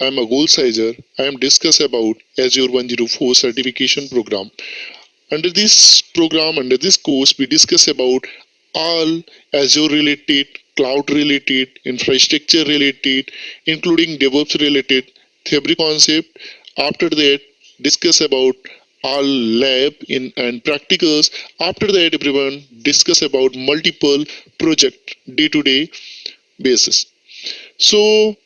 I am a goal sizer. I am discuss about Azure 104 certification program. Under this program, under this course, we discuss about all Azure related, cloud related, infrastructure related, including DevOps related theory concept. After that, discuss about all lab in and practicals. After that, everyone discuss about multiple project day-to-day basis. So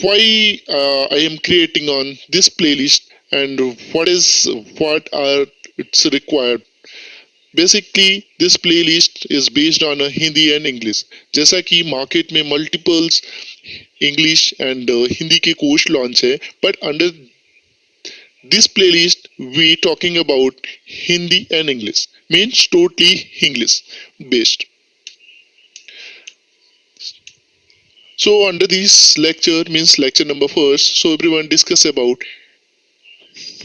why I am creating on this playlist and what are it's required. Basically this playlist is based on a Hindi and English. जैसा कि market में multiples English and Hindi के course launch है, but under this playlist we talking about Hindi and English, means totally English based. So under this lecture means lecture number first, so everyone discuss about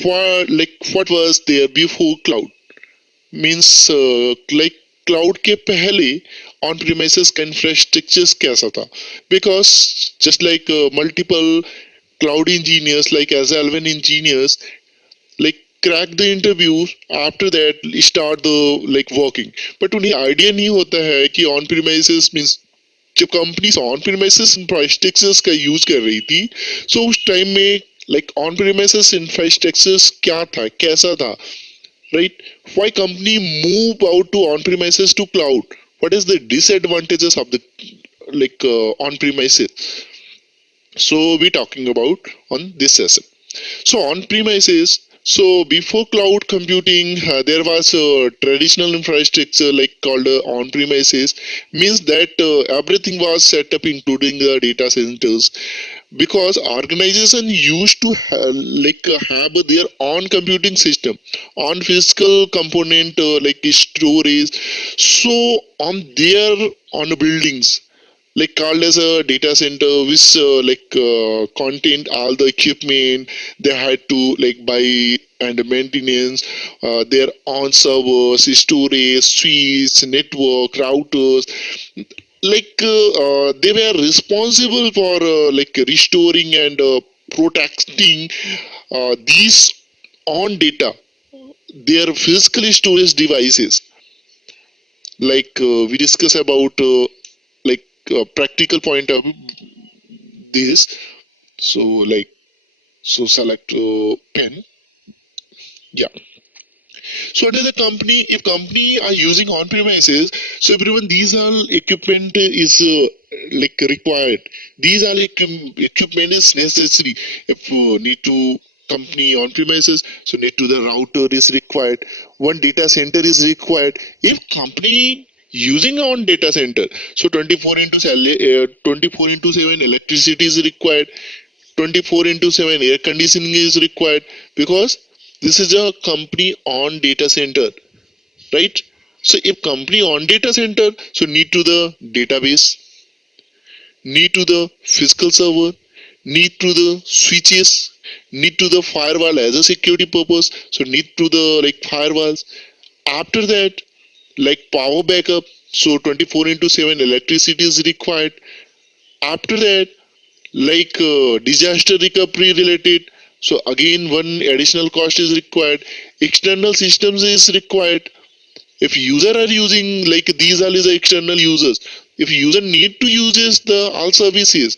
what was there before cloud, means like cloud के पहले on premises का infrastructure कैसा था, because just like multiple cloud engineers like as Alvin engineers like crack the interview, after that start the like working, but उन्हें idea नहीं होता है कि on premises means जब कंपनीज ऑन प्रीमाइसेस इंफ्रास्ट्रक्चर्स का यूज कर रही थी, सो उस टाइम में लाइक ऑन प्रीमाइसेस इंफ्रास्ट्रक्चर्स क्या था, कैसा था, right? Why company move out to on premises to cloud? What is the disadvantages of the like on premises? So we talking about on this session. So on premises, so before cloud computing, there was a traditional infrastructure like called on premises, means that everything was set up including the data centers, because organization used to have their own computing system, on physical component like storage, so on their on buildings like called as a data center which contained all the equipment they had to like buy and maintenance, their own servers, storage, switches, network, routers, they were responsible for restoring and protecting these on data, their physical storage devices. We discuss about practical point of this. So so select pen. Yeah. So under the company, if company are using on premises, so everyone these all equipment is required. These all equipment is necessary. If need to company on premises, so need to the router is required. One data center is required. If company using on data center, so 24 into 24 into 7 electricity is required, 24 into 7 air conditioning is required, because this is a company on data center, right? So if company on data center, so need to the database, need to the physical server, need to the switches, need to the firewall as a security purpose, so need to the like firewalls. After that, like power backup, so 24 into 7 electricity is required. After that, disaster recovery related, so again one additional cost is required. External systems is required. If user are using like these all is the external users, if user need to use the all services,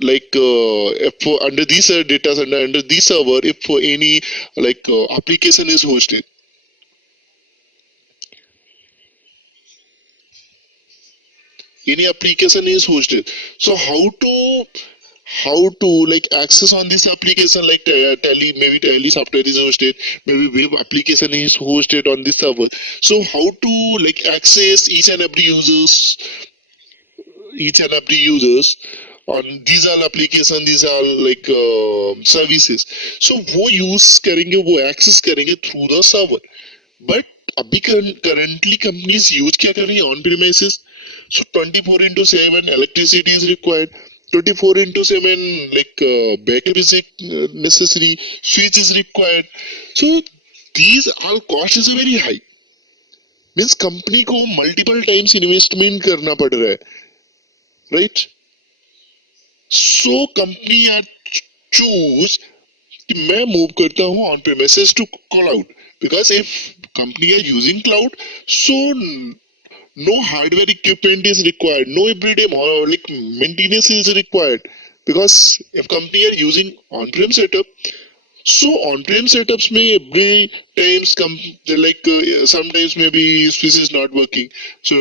if under these data center, under this server, if for any application is hosted, any application is hosted, so how to like access on this application, like tele software is hosted, maybe web application is hosted on this server, so how to like access each and every users on these all application, these all services, so वो use करेंगे, वो access करेंगे through the server. But अभी currently companies use क्या कर रही है on premises, so 24 into 7 electricity is required, 24 into 7 backup is necessary, switch is required, so these all cost is very high, means company को multiple times investment करना पड़ रहा है, right? So company are choose कि मैं move करता हूँ on premises to cloud because if company are using cloud, so no hardware equipment is required, no everyday like maintenance is required, because if company are using on-prem setup, so on-prem setups may every times come like sometimes maybe switch is not working, so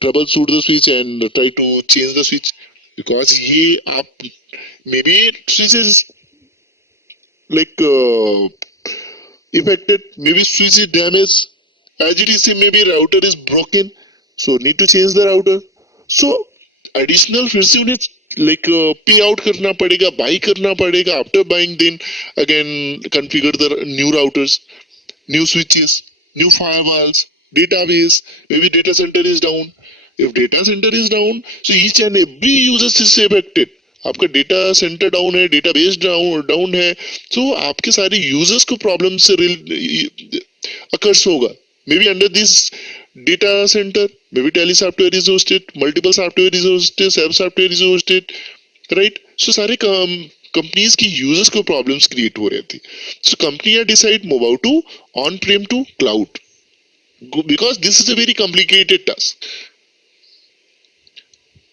troubleshoot the switch and try to change the switch, because he up maybe switch is like affected, maybe switch is damaged, as it is maybe router is broken, so need to change the router. So additional फिर से उन्हें like pay out करना पड़ेगा, buy करना पड़ेगा, after buying then again configure the new routers, new switches, new firewalls, database, maybe data center is down. If data center is down, so each and every user is affected. आपका data centre down है, database down है, तो आपके सारे users को problem से occurs होगा. Maybe under this data center, maybe tele software is hosted, multiple software is hosted, self software is hosted, right? So सारे कंपनीज की यूजर्स को प्रॉब्लम्स क्रिएट हो रहे थे. So company decide move out to on prem to cloud, because this is a very complicated task.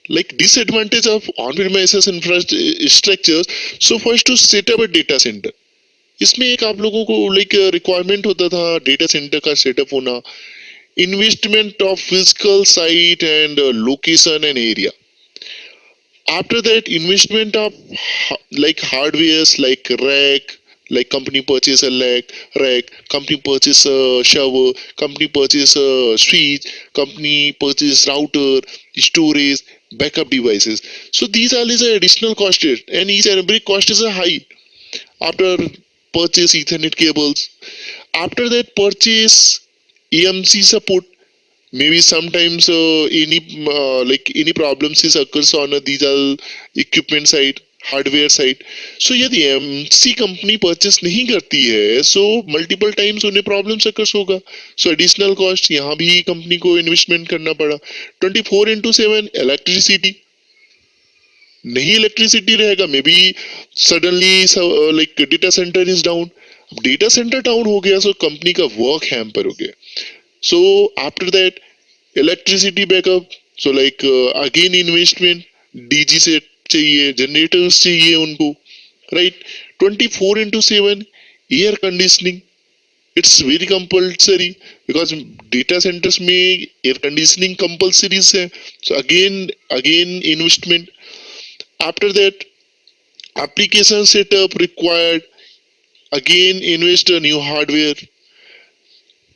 Like disadvantage of on-premises infrastructure, so first to set up a data center, इसमें एक आप लोगों को like requirement होता था data centre का setup होना, investment of physical site and location and area. After that, investment of like hardwares like rack, like company purchase a rack, company purchase a shower, company purchase a switch, company purchase router, storage, backup devices. So these all is a additional cost, and each and every cost is a high. After purchase Ethernet cables, after that purchase EMC support, maybe sometimes like any problems is occurs on these are equipment side, hardware side. So यदि MC company purchase नहीं करती है, so multiple times उन्हें problems occurs होगा. So additional cost यहाँ भी company को investment करना पड़ा. 24/7 इलेक्ट्रिसिटी, नहीं इलेक्ट्रिसिटी रहेगा, may be suddenly like data centre is down. Data centre down हो गया, सो कंपनी का वर्क हैम्पर हो गया. So after that electricity backup, so like again investment, DG set चाहिए, जनरेटर्स चाहिए उनको, right. 24/7 air conditioning, it's very compulsory, because data centres में air conditioning कंपल्सरीज है. So again again investment. After that, application setup required, again invest a new hardware.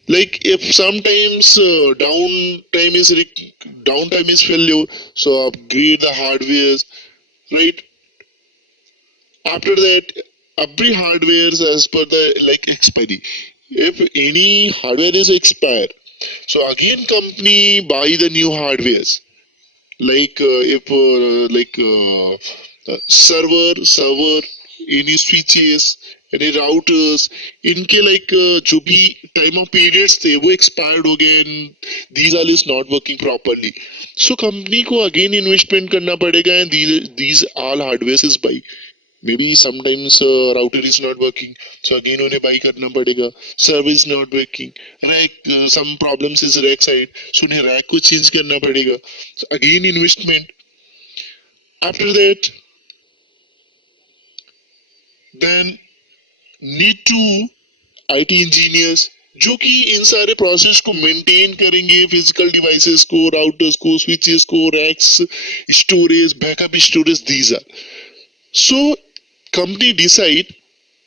Like if sometimes downtime is failure, so upgrade the hardware, right? After that, every hardware as per the like expiry. If any hardware is expired, so again company buy the new hardwares. Like if like server any switches, any routers, इनके like जो भी time of periods थे वो expired हो गए, and these all is not working properly. So company को again investment करना पड़ेगा, and these all hardware is buy. Maybe sometimes router is not working, so again उन्हें buy करना पड़ेगा. Server is not working, rack some problems is rack side, so उन्हें rack को change करना पड़ेगा. So again investment. After that, then need to IT engineers जो कि इन सारे प्रोसेस को मेंटेन करेंगे, फिजिकल डिवाइसेस को, राउटर्स को, स्विचेस को, racks, storage, backup storage, these are. So company decide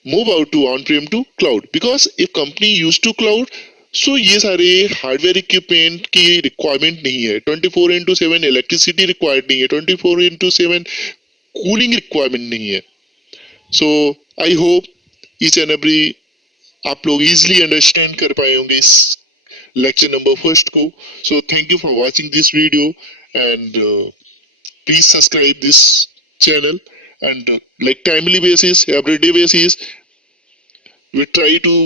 move out to on prem to cloud, because if company use to cloud, so ये सारे हार्डवेयर इक्विपमेंट की requirement नहीं है. 24/7 electricity required नहीं है, 24/7 कूलिंग रिक्वायरमेंट नहीं है. So I hope each and every आप लोग इजिली अंडरस्टैंड कर पाए होंगे इस लेक्चर नंबर फर्स्ट को. So thank you for watching this video, and please subscribe this channel, and like timely basis, everyday basis, we try to